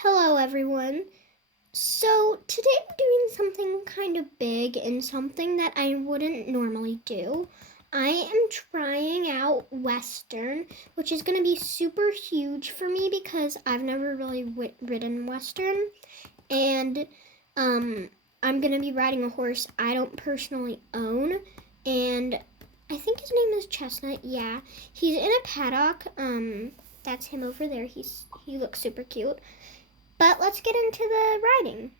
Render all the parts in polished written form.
Hello, everyone. So, today I'm doing something kind of big and something that I wouldn't normally do. I am trying out Western, which is going to be super huge for me because I've never really ridden Western. And I'm going to be riding a horse I don't personally own. And I think his name is Chestnut. Yeah, he's in a paddock. That's him over there. He looks super cute. But let's get into the riding.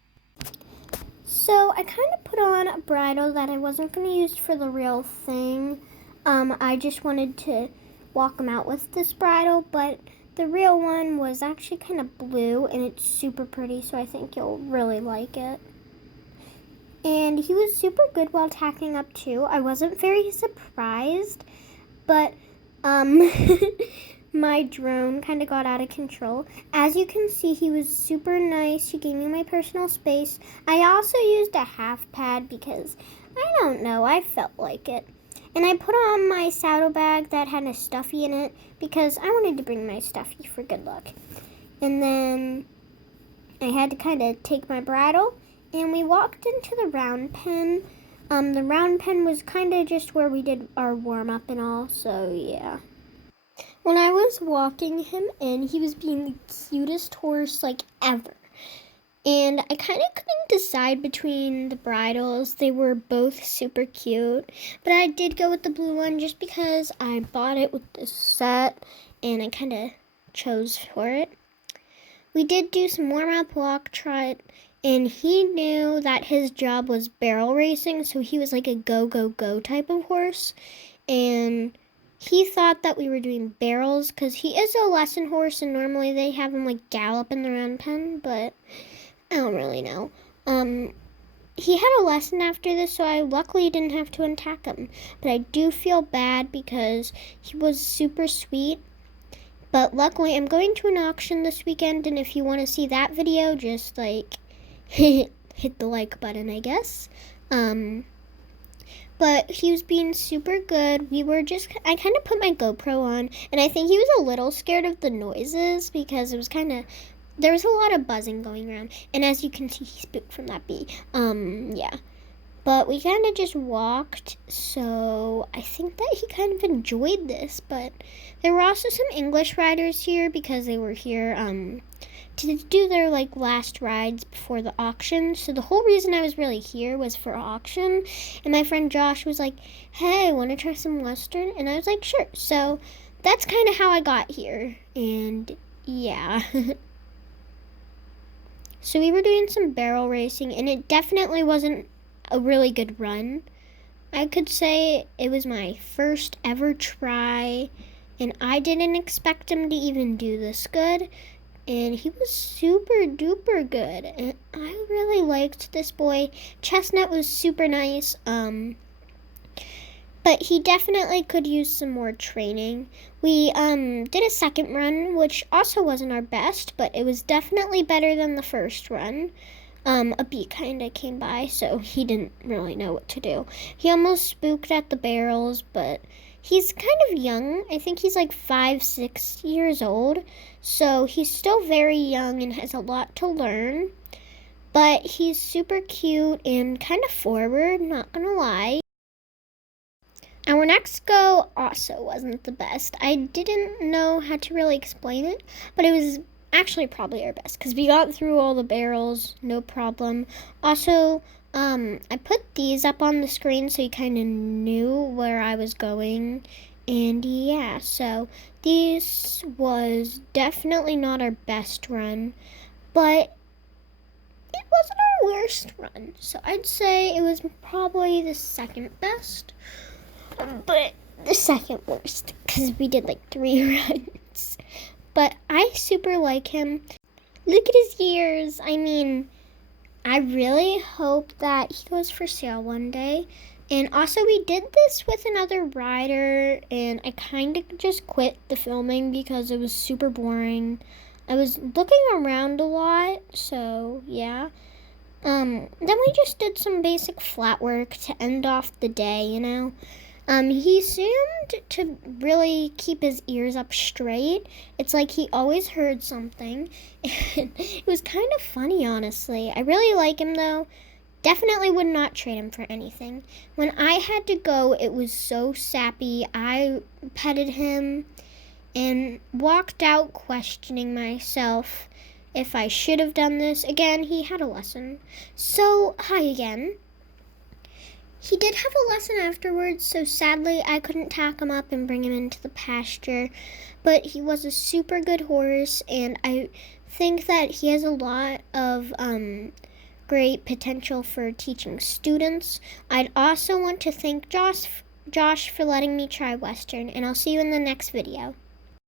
So I kind of put on a bridle that I wasn't going to use for the real thing. I just wanted to walk him out with this bridle, but the real one was actually kind of blue and it's super pretty, so I think you'll really like it. And he was super good while tacking up too. I wasn't very surprised, but my drone kind of got out of control. As you can see, he was super nice. He gave me my personal space. I also used a half pad because, I don't know, I felt like it. And I put on my saddlebag that had a stuffy in it because I wanted to bring my stuffy for good luck. And then I had to kind of take my bridle and we walked into the round pen. The round pen was kind of just where we did our warm up and all, so yeah. When I was walking him in, he was being the cutest horse like ever. And I kind of couldn't decide between the bridles. They were both super cute. But I did go with the blue one just because I bought it with this set and I kind of chose for it. We did do some warm up walk trot and he knew that his job was barrel racing, so he was like a go, go, go type of horse. And he thought that we were doing barrels because he is a lesson horse and normally they have him like gallop in the round pen, but I don't really know. He had a lesson after this, so I luckily didn't have to attack him. But I do feel bad because he was super sweet. But luckily, I'm going to an auction this weekend, and if you want to see that video, just like hit the like button, I guess. But he was being super good. I kind of put my GoPro on, and I think he was a little scared of the noises because it was there was a lot of buzzing going around. And as you can see, he spooked from that bee. Yeah. But we kind of just walked, so I think that he kind of enjoyed this. But there were also some English riders here because they were here to do their like last rides before the auction. So the whole reason I was really here was for auction. And my friend Josh was like, "Hey, want to try some Western?" And I was like, "Sure." So that's kind of how I got here. And yeah. So we were doing some barrel racing, and it definitely wasn't a really good run. I could say it was my first ever try, and I didn't expect him to even do this good. And he was super duper good, and I really liked this boy. Chestnut was super nice. But he definitely could use some more training. We did a second run, which also wasn't our best, but it was definitely better than the first run. A bee kind of came by, so he didn't really know what to do. He almost spooked at the barrels, but he's kind of young. I think he's like 5, 6 years old, so he's still very young and has a lot to learn. But he's super cute and kind of forward, not gonna lie. Our next go also wasn't the best. I didn't know how to really explain it, but it was actually probably our best because we got through all the barrels, no problem. Also, I put these up on the screen so you kind of knew where I was going. And yeah, so this was definitely not our best run, but it wasn't our worst run. So I'd say it was probably the second best, but the second worst because we did like 3 runs. But I super like him. Look at his ears. I mean, I really hope that he goes for sale one day. And also, we did this with another rider, and I kind of just quit the filming because it was super boring. I was looking around a lot, so yeah. Then we just did some basic flat work to end off the day, He seemed to really keep his ears up straight. It's like he always heard something. And it was kind of funny, honestly. I really like him, though. Definitely would not trade him for anything. When I had to go, it was so sappy. I petted him and walked out questioning myself if I should have done this. Again, he had a lesson. So, hi again. He did have a lesson afterwards, so sadly I couldn't tack him up and bring him into the pasture. But he was a super good horse, and I think that he has a lot of great potential for teaching students. I'd also want to thank Josh for letting me try Western, and I'll see you in the next video.